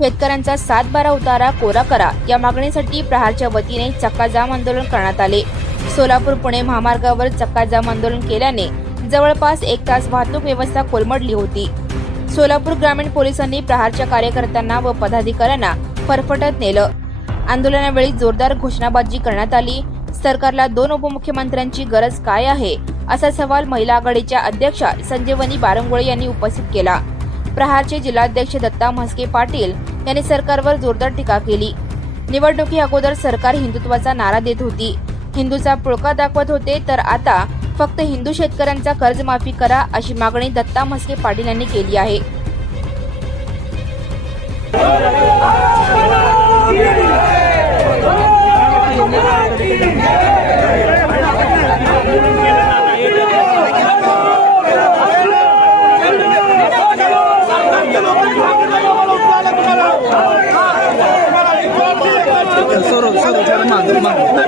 शेतकऱ्यांचा सात बारा उतारा कोरा करा. या मागणीसाठी प्रहारच्या वतीने चक्का जाम आंदोलन करण्यात आले. सोलापूर पुणे महामार्गावर चक्का जाम आंदोलन केल्याने जवळपास एक तास वाहतूक व्यवस्था कोलमडली होती. सोलापूर ग्रामीण पोलिसांनी प्रहारच्या कार्यकर्त्यांना व पदाधिकाऱ्यांना फरफटत नेलं. आंदोलनावेळी जोरदार घोषणाबाजी करण्यात आली. सरकारला दोन उपमुख्यमंत्र्यांची गरज काय आहे असा सवाल महिला आघाडीच्या अध्यक्षा संजीवनी बारंगोळे यांनी उपस्थित केला. प्रहारचे जिल्हाध्यक्ष दत्ता म्हस्के पाटील यांनी सरकारवर जोरदार टीका केली. निवडणुकी अगोदर सरकार हिंदुत्वाचा नारा देत होती. हिंदूचा पुळका दाखवत होते तर आता फक्त हिंदू शेतकऱ्यांचा कर्जमाफी करा अशी मागणी दत्ता म्हस्के पाटील यांनी केली आहे. सौरभ सौरभ जरा मागं मागं.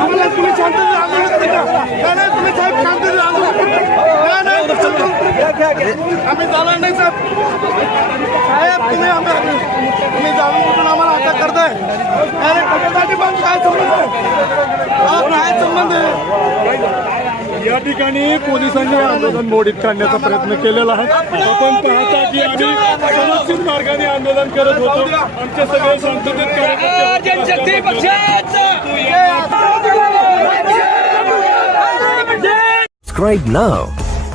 आम्हाला तुम्ही शांततेत आंदोलन करा. नाही, नाही, तुम्ही साहेब शांततेत आंदोलन करा. नाही, नाही, चालतो. आम्ही जाणार नाही साहेब साहेब तुम्ही आम्ही तुम्ही जाणून कुठून आम्हाला अटक करताय नाही, नाही, कशासाठी पण काय संबंध आहे? हा, काय संबंध आहे या ठिकाणी पोलिसांनी आंदोलन मोडीत काढण्याचा प्रयत्न केलेला आहे आपण पाहता की आम्ही व्यवस्थित मार्गाने आंदोलन करत होतो आमचे सगळे संसदेत कार्यकर्ते Subscribe now